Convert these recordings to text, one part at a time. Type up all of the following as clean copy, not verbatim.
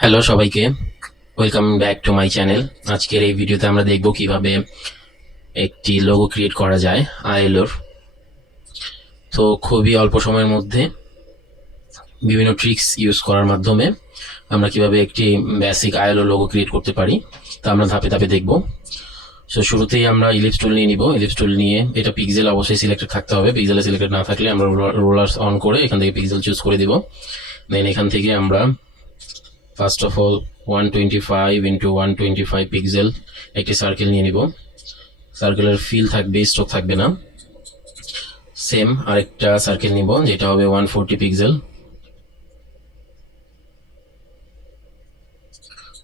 Hello সবাইকে, welcome back to my channel. আজকের এই ভিডিওতে আমরা দেখব কিভাবে একটি লোগো ক্রিয়েট করা যায় আইএলওর। তো খুবই অল্প সময়ের মধ্যে বিভিন্ন ট্রিক্স ইউজ করার মাধ্যমে আমরা কিভাবে একটি বেসিক আইএলও লোগো ক্রিয়েট করতে পারি তা আমরা ধাপে ধাপে দেখব। সো শুরুতেই আমরা ইলিপস টুল নিয়ে নিব। ইলিপস টুল নিয়ে এটা পিক্সেল অবশ্যই সিলেক্টেড থাকতে হবে। পিক্সেলে সিলেক্টেড না থাকলে আমরা রোলার্স অন করে এখান থেকে পিক্সেল চুজ করে দিব। দেন এখান থেকে আমরা first of all 125 into 125 pixel একটি সার্কেল নিয়ে নিব। সার্কেলের ফিল থাকবে, স্ট্রোক থাকবে না। সেম আরেকটা সার্কেল নিব যেটা হবে 140 পিক্সেল।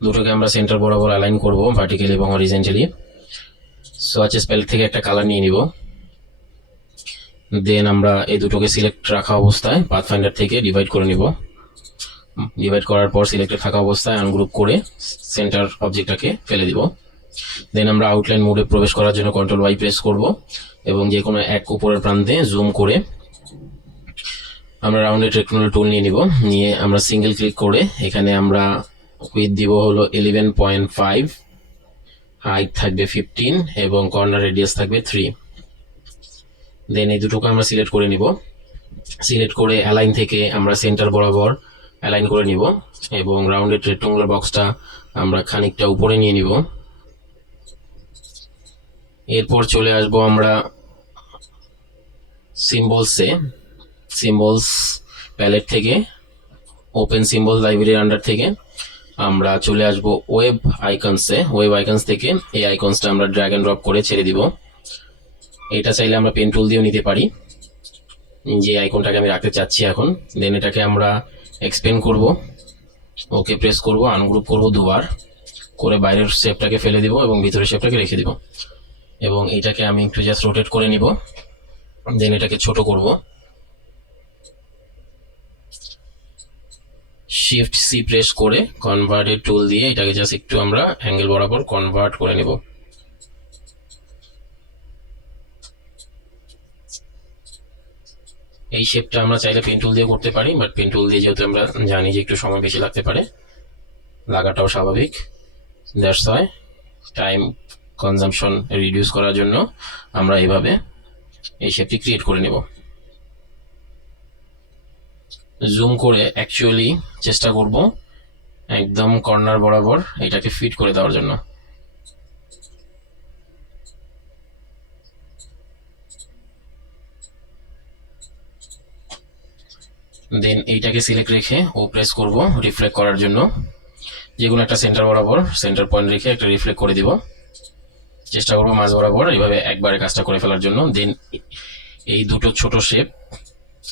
দুটোকে আমরা সেন্টার বরাবর অ্যালাইন করব ভার্টিক্যালি এবং হরিজন্টালি। সোয়াচেস প্যালেট থেকে একটা কালার নিয়ে নিব। দেন আমরা এই দুটোকে সিলেক্ট রাখা অবস্থায় পাথফাইন্ডার থেকে ডিভাইড করে নিব। ডিভাইড করার পর সিলেক্টেড থাকা অবস্থায় আনগ্রুপ করে সেন্টার অবজেক্টটাকে ফেলে দিব। দেন আমরা আউটলাইন মোডে প্রবেশ করার জন্য কন্ট্রোল ওয়াই প্রেস করব এবং যে কোনো এক উপরের প্রান্তে জুম করে আমরা রাউন্ডেড রেক্টাঙ্গুলার টুল নিয়ে নিব। নিয়ে আমরা সিঙ্গেল ক্লিক করে এখানে আমরা উইথ দিব হলো 11.5, হাইট থাকবে 15 এবং কর্নার রেডিয়াস থাকবে 3। দেন এই দুটোকে আমরা সিলেক্ট করে নিব। সিলেক্ট করে অ্যালাইন থেকে আমরা সেন্টার বরাবর অ্যালাইন করে নিব এবং রাউন্ডেড রেক্টাঙ্গুলার বক্সটা আমরা খানিকটা উপরে নিয়ে নিব। এরপর চলে আসব আমরা সিম্বলস প্যালেট থেকে ওপেন সিম্বল লাইব্রেরির আন্ডার থেকে আমরা চলে আসব ওয়েব আইকনস থেকে এই আইকনসটা আমরা ড্র্যাগ এন্ড ড্রপ করে ছেড়ে দিব। এটা চাইলে আমরা পেন টুল দিয়েও নিতে পারি, যে আইকনটাকে আমি রাখতে চাচ্ছি এখন। দেন এটাকে আমরা এক্সপেন্ড করব, ওকে প্রেস করব, আনগ্রুপ করব দুবার করে বাইরের শেপটাকে ফেলে দিব এবং ভিতরের শেপটাকে রেখে দিব এবং এটাকে আমি একটু জাস্ট রোটেট করে নিব। দেন এটাকে ছোট করব, শিফট সি প্রেস করে কনভার্টেড টুল দিয়ে এটাকে জাস্ট একটু আমরা অ্যাঙ্গেল বরাবর কনভার্ট করে নেব। এই শেপটা আমরা চাইলে পেন টুল দিয়ে করতে পারি, বাট পেন টুল দিয়ে যেহেতু আমরা জানি যে একটু সময় বেশি লাগতে পারে, লাগাটাও স্বাভাবিক, that's why time consumption reduce করার জন্য আমরা এইভাবে এই শেপটি ক্রিয়েট করে নেব। জুম করে অ্যাকচুয়ালি চেষ্টা করব একদম কর্নার বরাবর এটাকে ফিট করে দেওয়ার জন্য। দেন এইটাকে সিলেক্ট রেখে ও প্রেস করব রিফ্লেক্ট করার জন্য। যে কোনো একটা সেন্টার বরাবর সেন্টার পয়েন্ট রেখে একটা রিফ্লেক্ট করে দিব। চেষ্টা করবো মাঝ বরাবর এইভাবে একবারে কাজটা করে ফেলার জন্য। দেন এই দুটো ছোট শেপ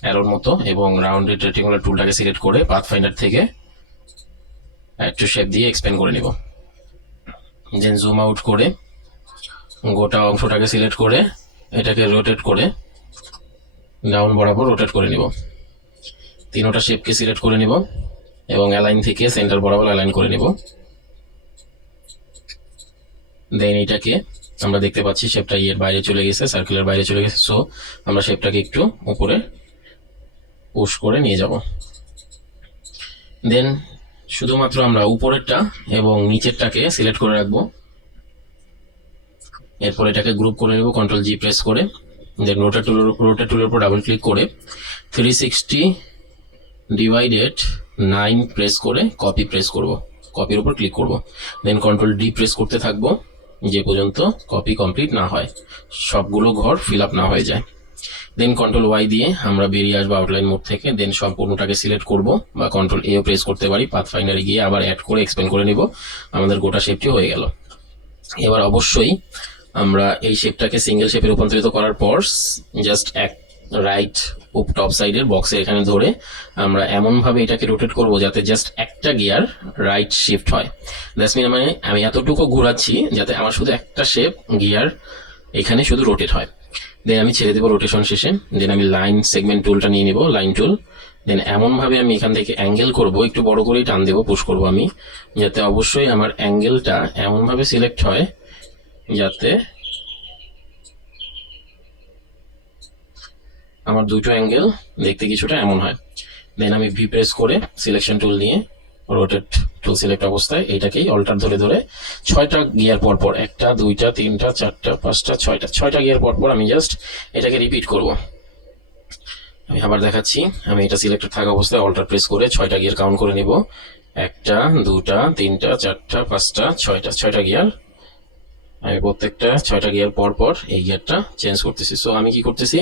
অ্যারোর মতো এবং রাউন্ডেড রেক্টাঙ্গুলার টুলটাকে সিলেক্ট করে পাথফাইন্ডার থেকে একটু শেপ দিয়ে এক্সপ্যান্ড করে নিব। দেন জুম আউট করে গোটা অংশটাকে সিলেক্ট করে এটাকে রোটেট করে ডাউন বরাবর রোটেট করে নিব। তিনোটা শেপকে সিলেক্ট করে নিব এবং অ্যালাইন থেকে সেন্টার বরাবর অ্যালাইন করে নিব। দেন এটাকে আমরা দেখতে পাচ্ছি শেপটা এর বাইরে চলে গেছে, সার্কেলের বাইরে চলে গেছে। সো আমরা শেপটাকে একটু উপরে পুশ করে নিয়ে যাব। দেন শুধুমাত্র আমরা উপরেরটা এবং নিচেরটাকে সিলেক্ট করে রাখবো। এরপর এটাকে গ্রুপ করে নেব কন্ট্রোল জি প্রেস করে। দেন রোটেট টুলের উপর ডাবল ক্লিক করে 360 ডিভাইডেড 9 প্রেস করে কপি প্রেস করব, কপির উপর ক্লিক করব। দেন কন্ট্রোল ডি প্রেস করতে থাকবো যে পর্যন্ত কপি কমপ্লিট না হয়, সবগুলো ঘর ফিল আপ না হয়ে যায়। দেন কন্ট্রোল ওয়াই দিয়ে আমরা বেরিয়ে আসবো আউটলাইন মোড থেকে। দেন সম্পূর্ণটাকে সিলেক্ট করব বা কন্ট্রোল এও প্রেস করতে পারি, পাথফাইন্ডারে গিয়ে আবার অ্যাড করে এক্সপ্যান্ড করে নিব। আমাদের গোটা শেপটি হয়ে গেল। এবার অবশ্যই আমরা এই শেপটাকে সিঙ্গেল শেপে রূপান্তরিত করার পর জাস্ট এক রাইট টপ সাইডের বক্সে এখানে ধরে আমরা এমন ভাবে এটাকে রোটেট করব যাতে জাস্ট একটা গিয়ার রাইট শিফট হয়। দ্যাটস মিন মানে আমি এতটুকু ঘোরাচ্ছি যাতে আমার শুধু একটা শেপ গিয়ার এখানে শুধু রোটেট হয়। দেন আমি ছেড়ে দেবো রোটেশন শেষে। দেন আমি লাইন সেগমেন্ট টুলটা নিয়ে নিব, লাইন টুল। দেন এমন ভাবে আমি এখান থেকে অ্যাঙ্গেল করব, একটু বড় করেই টান দেবো, পুশ করবো আমি, যাতে অবশ্যই আমার অ্যাঙ্গেলটা এমন ভাবে সিলেক্ট হয় যাতে আমার দুটো অ্যাঙ্গেল দেখতে কিছুটা এমন হয়। দেন আমি ভি প্রেস করে সিলেকশন টুল নিয়ে রোটেট টুল সিলেক্ট অবস্থায় এইটাকেই অল্টার ধরে ধরে 6টা গিয়ার পর পর, 1টা 2টা 3টা 4টা 5টা 6টা গিয়ার পর পর আমি জাস্ট এটাকে রিপিট করব। আমি আবার দেখাচ্ছি, আমি এটা সিলেক্টেড থাকা অবস্থায় অল্টার প্রেস করে 6টা গিয়ার কাউন্ট করে নিব। 1টা 2টা 3টা 4টা 5টা 6টা গিয়ার। আমি প্রত্যেকটা 6টা গিয়ার পর পর এই গিয়ারটা চেঞ্জ করতেছি। সো আমি কি করতেছি,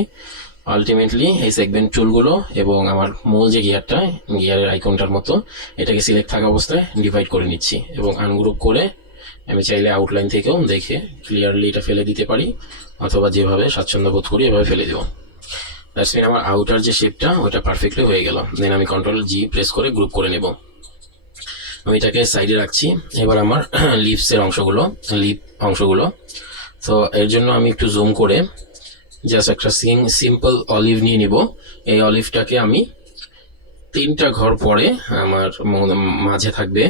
আলটিমেটলি এই সেগমেন্ট টুলগুলো এবং আমার মূল যে গিয়ারটা, গিয়ারের আইকনটার মতো, এটাকে সিলেক্ট থাকা অবস্থায় ডিভাইড করে নিচ্ছি এবং আনগ্রুপ করে আমি চাইলে আউটলাইন থেকেও দেখে ক্লিয়ারলি এটা ফেলে দিতে পারি, অথবা যেভাবে স্বাচ্ছন্দ্য বোধ করি এভাবে ফেলে দেবো। দ্যাটস মিন আমার আউটার যে শেপটা ওটা পারফেক্টলি হয়ে গেল। দেন আমি কন্ট্রোল জি প্রেস করে গ্রুপ করে নেব। আমি এটাকে সাইডে রাখছি। এবার আমার লিপসের অংশগুলো, তো এর জন্য আমি একটু জুম করে জাস্ট একটা সিম্পল অলিভ নিয়ে নিব। এই অলিভটাকে আমি 3টা ঘর পরে আমার মাঝে থাকবে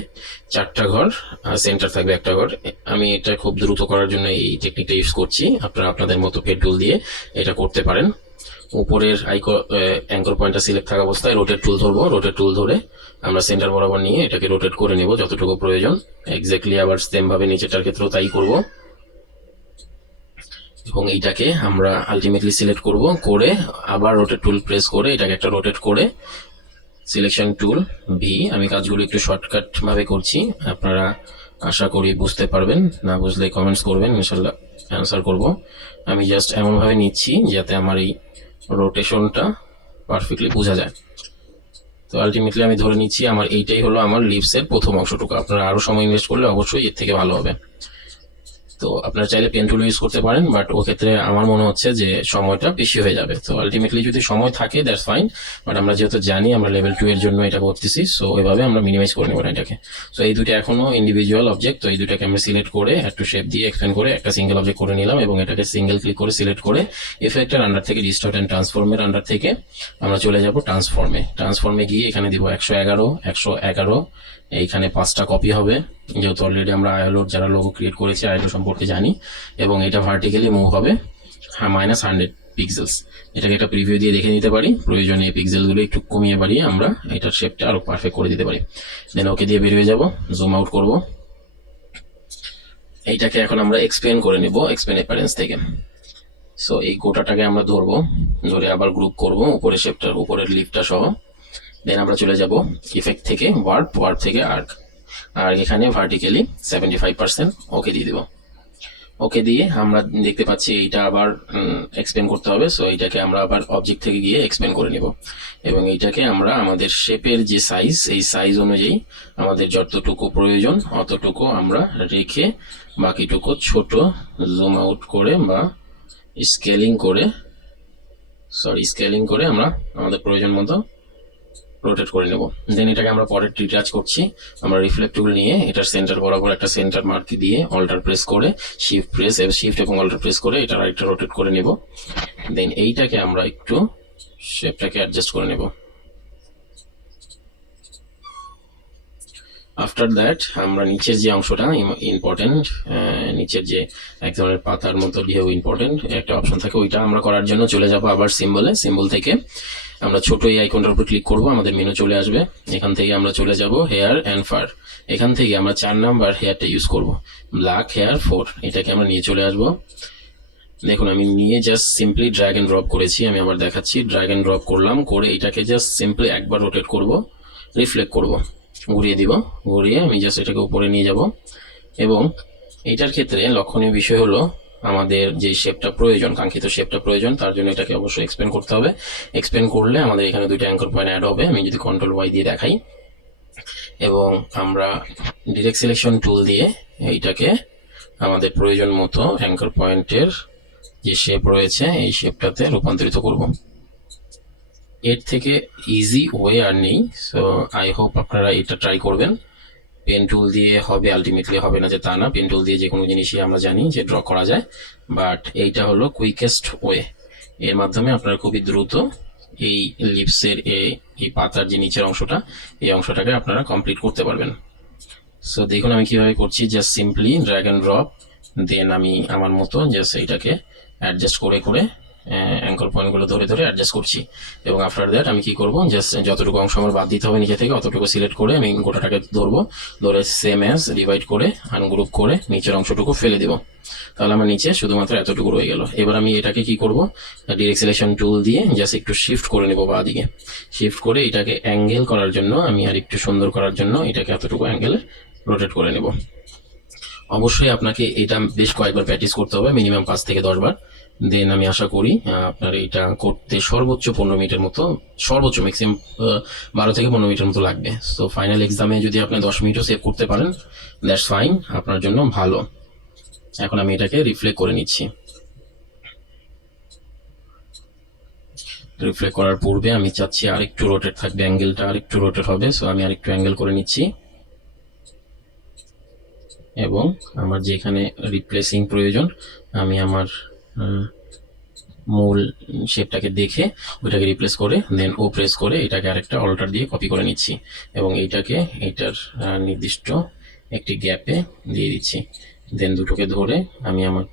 4টা ঘর, আর সেন্টার থাকবে 1টা ঘর। আমি এটা খুব দ্রুত করার জন্য এই টেকনিকটা ইউজ করছি। আপনারা আপনাদের মতো পেন টুল দিয়ে এটা করতে পারেন। উপরের অ্যাঙ্কর পয়েন্টটা সিলেক্ট থাকা অবস্থায় রোটেট টুল ধরবো। রোটেট টুল ধরে আমরা সেন্টার বরাবর নিয়ে এটাকে রোটেট করে নেব যতটুকু প্রয়োজন। এক্স্যাক্টলি আবার সেম ভাবে নিচেরটার ক্ষেত্রেও তাই করব, এবং এইটাকে আমরা আলটিমেটলি সিলেক্ট করব, করে আবার রোটেট টুল প্রেস করে এটাকে একটা রোটেট করে সিলেকশন টুল ভি। আমি কাজগুলো একটু শর্টকাট ভাবে করছি, আপনারা আশা করি বুঝতে পারবেন। না বুঝলে কমেন্টস করবেন, ইনশাল্লাহ অ্যান্সার করব। আমি জাস্ট এমনভাবে নিচ্ছি যাতে আমার এই রোটেশনটা পারফেক্টলি বোঝা যায়। তো আলটিমেটলি আমি ধরে নিচ্ছি আমার এইটাই হলো আমার লিপসের প্রথম অংশটুকু। আপনারা আরো সময় ইনভেস্ট করলে অবশ্যই এর থেকে ভালো হবে। তো আপনারা চাইলে পেন টুল ইউজ করতে পারেন, বাট ও ক্ষেত্রে আমার মনে হচ্ছে যে সময়টা বেশি হয়ে যাবে। তো আলটিমেটলি যদি সময় থাকে দ্যাটস ফাইন, বাট আমরা যেহেতু জানি আমরা লেভেল 2 এর জন্য এটা করতেছি, সো ওইভাবে আমরা মিনিমাইজ করে নেব এটাকে। সো এই দুটো এখনো ইন্ডিভিজুয়াল অবজেক্ট, তো এই দুটাকে আমরা সিলেক্ট করে একটু শেপ দিয়ে এক্সপ্যান্ড করে একটা সিঙ্গেল অবজেক্ট করে নিলাম, এবং এটাকে সিঙ্গেল ক্লিক করে সিলেক্ট করে এফেক্টের আন্ডার থেকে ডিস্টর্ট এন্ড ট্রান্সফর্মের আন্ডার থেকে আমরা চলে যাব ট্রান্সফর্মে গিয়ে এখানে দিব 111 এইখানে 5টা কপি হবে, যেহেতু অলরেডি আমরা আইএলওর যারা লোগো ক্রিয়েট করেছি আইএলও সম্পর্কে জানি। এবং এটা ভার্টিক্যালি মুভ হবে -100 পিক্সেলস। এটাকে একটা প্রিভিউ দিয়ে দেখে নিতে পারি, প্রয়োজনে এই পিক্সেলগুলো একটু কমিয়ে বাড়িয়ে আমরা এটার শেপটা আরো পারফেক্ট করে দিতে পারি। দেন ওকে দিয়ে বেরিয়ে যাব, জুম আউট করব। এইটাকে এখন আমরা এক্সপ্যান্ড করে নিব এক্সপ্যান্ড অ্যাপিয়ারেন্স থেকে। সো এই গোটাটাকে আমরা ধরবো, ধরে আবার গ্রুপ করব উপরের শেপটার, উপরের লিফটা সহ। দেন আমরা চলে যাব ইফেক্ট থেকে ওয়ার্প থেকে আর্ক, আর এখানে ভার্টিক্যালি 75% ওকে দিয়ে দেব। ওকে দিয়ে আমরা দেখতে পাচ্ছি এইটা আবার এক্সপ্যান্ড করতে হবে। সো এইটাকে আমরা আবার অবজেক্ট থেকে গিয়ে এক্সপ্যান্ড করে নিব, এবং এইটাকে আমরা আমাদের শেপের যে সাইজ, এই সাইজ অনুযায়ী আমাদের যতটুকু প্রয়োজন অতটুকু আমরা রেখে বাকিটুকু ছোট জুম আউট করে বা স্কেলিং করে আমরা আমাদের প্রয়োজন মতো রোটেট করে নেব। দেন এটাকে আমরা পরে ডিটাচ করছি। আমরা রিফ্লেক্ট টুল নিয়ে এটার সেন্টার বরাবর একটা সেন্টার মার্ক দিয়ে অল্টার প্রেস করে শিফট এবং অল্টার প্রেস করে এটা আরেকটা রোটেট করে নেব। দেন এইটাকে আমরা একটু শেপটাকে অ্যাডজাস্ট করে নেব। আফটার দ্যাট আমরা নিচের যে অংশটা ইম্পর্টেন্ট, নিচের যে এক ধরনের পাতার মতো দিয়েও ইম্পর্টেন্ট একটা অপশন থাকে, ওইটা আমরা করার জন্য চলে যাব আবার সিম্বল থেকে আমরা ছোট এই আইকনটার উপর ক্লিক করব, আমাদের মেনু চলে আসবে। এখান থেকে আমরা চলে যাব হেয়ার অ্যান্ড ফার। এখান থেকে আমরা 4 নাম্বার হেয়ারটা ইউজ করব, ব্ল্যাক হেয়ার 4। এটাকে আমরা নিয়ে চলে আসব। দেখুন আমি নিয়ে just simply drag and drop করেছি। আমি আবার দেখাচ্ছি, ড্র্যাগ এন্ড ড্রপ করলাম, করে এটাকে জাস্ট সিম্পলি একবার রোটেট করব, রিফ্লেক্ট করব, ঘুরিয়ে দিব। ঘুরিয়ে আমি জাস্ট এটাকে উপরে নিয়ে যাব। এবং এইটার ক্ষেত্রে লক্ষণীয় বিষয় হলো আমাদের যে শেপটা প্রয়োজন, কাঙ্ক্ষিত শেপটা প্রয়োজন, তার জন্য এটাকে অবশ্যই এক্সপ্যান্ড করতে হবে। এক্সপ্যান্ড করলে আমাদের এখানে 2টা অ্যাঙ্কর পয়েন্ট অ্যাড হবে। আমি যদি কন্ট্রোল ওয়াই দিয়ে দেখাই, এবং আমরা ডিরেক্ট সিলেকশন টুল দিয়ে এইটাকে আমাদের প্রয়োজন মতো অ্যাঙ্কর পয়েন্টের যে শেপ রয়েছে এই শেপটাতে রূপান্তরিত করব। এর থেকে ইজি ওয়ে আর নেই। সো আই হোপ আপনারা এটা ট্রাই করবেন। পেন টুল দিয়ে হবে, আলটিমেটলি হবে না যে তা না, পেন টুল দিয়ে যে কোনো জিনিসই আমরা জানি যে ড্র করা যায়, বাট এইটা হলো কুইকেস্ট ওয়ে। এর মাধ্যমে আপনারা খুবই দ্রুত এই লিপসের এই পাতার যে নিচের অংশটা, এই অংশটাকে আপনারা কমপ্লিট করতে পারবেন। সো দেখুন আমি কিভাবে করছি, just simply drag and drop, then আমি আমার মতো জাস্ট এইটাকে অ্যাডজাস্ট করে অ্যাঙ্কর পয়েন্টগুলো ধরে ধরে অ্যাডজাস্ট করছি। এবং আফটার দ্যাট আমি কি করব, জাস্ট যতটুকু অংশ আমার বাদ দিতে হবে নিচে থেকে অতটুকু সিলেক্ট করে আমি গোটাটাকে ধরবো, ধরে সেম অ্যাজ ডিভাইড করে আনগ্রুপ করে নিচের অংশটুকু ফেলে দেবো। তাহলে আমার নিচে শুধুমাত্র এতটুকু রয়ে গেল। এবার আমি এটাকে কি করব, ডিরেক্ট সিলেকশন টুল দিয়ে জাস্ট একটু শিফট করে নেবো বাঁ দিকে। শিফট করে এটাকে অ্যাঙ্গেল করার জন্য আমি আর একটু সুন্দর করার জন্য এটাকে এতটুকু অ্যাঙ্গেলে রোটেট করে নেব। অবশ্যই আপনাকে এটা বেশ কয়েকবার প্র্যাকটিস করতে হবে, মিনিমাম 5 থেকে 10 বার। দেন আমি আশা করি আপনার এটা করতে সর্বোচ্চ 15 মিনিটের মতো, সর্বোচ্চ ম্যাক্সিমাম 12 থেকে 15 মিনিটের মতো লাগবে। সো ফাইনাল এক্সামে যদি আপনি 10 মিনিটও সেভ করতে পারেন, দ্যাটস ফাইন, আপনার জন্য ভালো। এখন আমি এটাকে রিফ্লেক্ট করে নিচ্ছি। রিফ্লেক্ট করার পূর্বে আমি চাচ্ছি আরেকটু রোটেট থাকবে, অ্যাঙ্গেলটা আরেকটু রোটেট হবে। সো আমি আরেকটু অ্যাঙ্গেল করে নিচ্ছি এবং আমার যেখানে রিপ্লেসিং প্রয়োজন আমি আমার মূল শেপটাকে দেখে ওইটাকে রিপ্লেস করে দেন ও প্রেস করে এটাকে আরেকটা অল্টার দিয়ে কপি করে নিচ্ছি এবং এইটাকে এইটার নির্দিষ্ট একটি গ্যাপে দিয়ে দিচ্ছি। দেন দুটোকে ধরে আমি আমার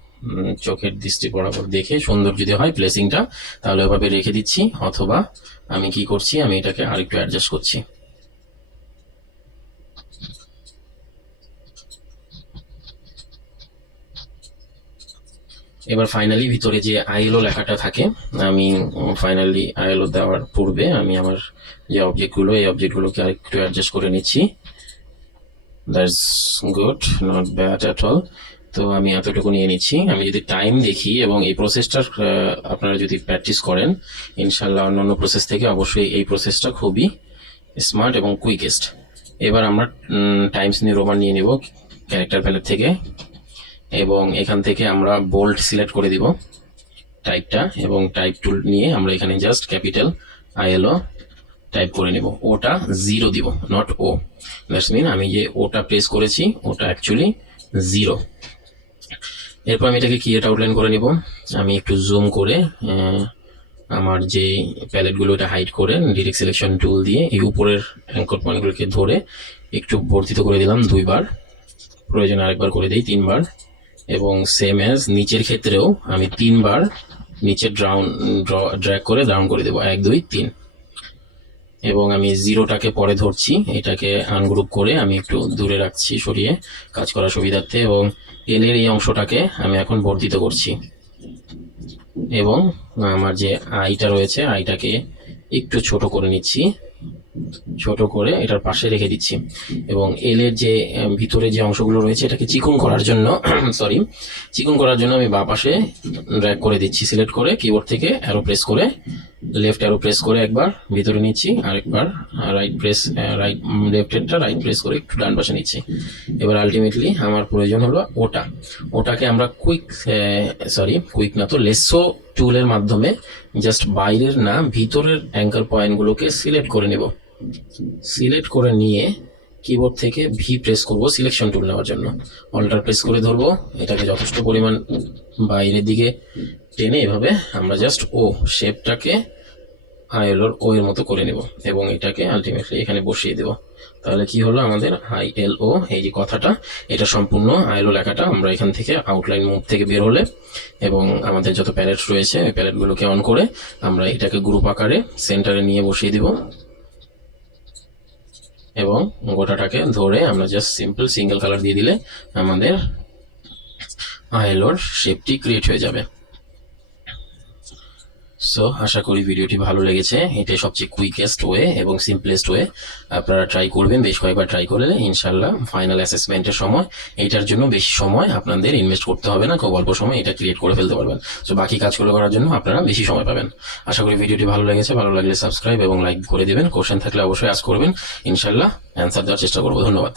চোখের দৃষ্টি বরাবর দেখে সুন্দর যদি হয় প্লেসিংটা তাহলে ওভাবে রেখে দিচ্ছি, অথবা আমি কি করছি, আমি এটাকে আরেকটু অ্যাডজাস্ট করছি। এবার ফাইনালি ভিতরে যে আইএলও লেখাটা থাকে, আমি ফাইনালি আইএলও দেওয়ার পূর্বে আমি আমার যে অবজেক্টগুলো এই অবজেক্টগুলোকে আরেকটু অ্যাডজাস্ট করে নিচ্ছি। That's good, not bad at all. তো আমি এতটুকু নিয়ে নিচ্ছি। আমি যদি টাইম দেখি এবং এই প্রসেসটা আপনারা যদি প্র্যাকটিস করেন, ইনশাল্লাহ অন্যান্য প্রসেস থেকে অবশ্যই এই প্রসেসটা খুবই স্মার্ট এবং কুইকেস্ট। এবার আমরা টাইমস নিউ রোমান নিয়ে নিব ক্যারেক্টার প্যালেট থেকে এবং এখান থেকে আমরা বোল্ড সিলেক্ট করে দিব টাইপটা এবং টাইপ টুল নিয়ে আমরা এখানে জাস্ট ক্যাপিটাল আইএলও টাইপ করে নেব। ওটা 0 দিব, নট ও। দ্যাটস মিন আমি যে ওটা প্রেস করেছি ওটা অ্যাকচুয়ালি 0। এরপর আমি এটাকে ক্রিয়েট আউটলাইন করে নিব। আমি একটু জুম করে আমার যে প্যালেটগুলো এটা হাইড করে ডিরেক্ট সিলেকশন টুল দিয়ে এই উপরের অ্যাঙ্কর পয়েন্টগুলোকে ধরে একটু বর্ধিত করে দিলাম 2 বার, প্রয়োজনে আরেকবার করে দিই 3 বার এবং সেম অ্যাজ নিচের ক্ষেত্রেও আমি 3 বার নিচে ড্র্যাগ করে ডাউন করে দেবো 1 2 3 এবং আমি 0টাকে পরে ধরছি, এটাকে আনগ্রুপ করে আমি একটু দূরে রাখছি সরিয়ে কাজ করার সুবিধার্থে এবং এল এর এই অংশটাকে আমি এখন বর্ধিত করছি এবং আমার যে আইটা রয়েছে আইটাকে একটু ছোট করে নিচ্ছি, ছোট করে এটার পাশে রেখে দিচ্ছি এবং এল এর যে ভিতরে যে অংশগুলো রয়েছে এটাকে চিকন করার জন্য চিকন করার জন্য আমি বাঁ পাশে ড্র্যাগ করে দিচ্ছি, সিলেক্ট করে কিবোর্ড থেকে অ্যারো প্রেস করে লেফট অ্যারো প্রেস করে একবার ভিতরে নিচ্ছি, আরেকবার লেফট রাইট প্রেস করে একটু ডান পাশে নিচ্ছি। এবার আলটিমেটলি আমার প্রয়োজন হলো ওটাকে আমরা কুইক না তো লেসো টুলের মাধ্যমে জাস্ট বাইরের না ভিতরের অ্যাঙ্কার পয়েন্টগুলোকে সিলেক্ট করে নেব। সিলেক্ট করে নিয়ে কিবোর্ড থেকে ভি প্রেস করব সিলেকশন টুল নেওয়ার জন্য, অল্টার প্রেস করে ধরবো, এটাকে যথেষ্ট পরিমাণ বাইরের দিকে টেনে এভাবে আমরা জাস্ট ও শেপটাকে আইএলওর ও এর মতো করে নেব এবং এটাকে আলটিমেটলি এখানে বসিয়ে দেব। তাহলে কি হলো, আমাদের আইএলও এই যে কথাটা এটা সম্পূর্ণ আইএলও লেখাটা আমরা এখান থেকে আউটলাইন মুভ থেকে বের হলে এবং আমাদের যত প্যালেট রয়েছে ওই প্যালেটগুলোকে অন করে আমরা এটাকে গ্রুপ আকারে সেন্টারে নিয়ে বসিয়ে দিব এবং গোটাটাকে ধরে আমরা জাস্ট সিম্পল সিঙ্গেল কালার দিয়ে দিলে আমাদের আইএলওর শেপটি ক্রিয়েট হয়ে যাবে। সো আশা করি ভিডিওটি ভালো লেগেছে। এটাই সবচেয়ে কুইকেস্ট ওয়ে এবং সিম্পলেস্ট ওয়ে। আপনারা ট্রাই করবেন, বেশ কয়েকবার ট্রাই করলে ইনশাল্লাহ ফাইনাল অ্যাসেসমেন্টের সময় এইটার জন্য বেশি সময় আপনাদের ইনভেস্ট করতে হবে না, খুব অল্প সময় এটা ক্রিয়েট করে ফেলতে পারবেন। সো বাকি কাজগুলো করার জন্য আপনারা বেশি সময় পাবেন। আশা করি ভিডিওটি ভালো লেগেছে, ভালো লাগলে সাবস্ক্রাইব এবং লাইক করে দিবেন। কোশ্চেন থাকলে অবশ্যই আস্ক করবেন, ইনশাল্লাহ অ্যান্সার দেওয়ার চেষ্টা করবো। ধন্যবাদ।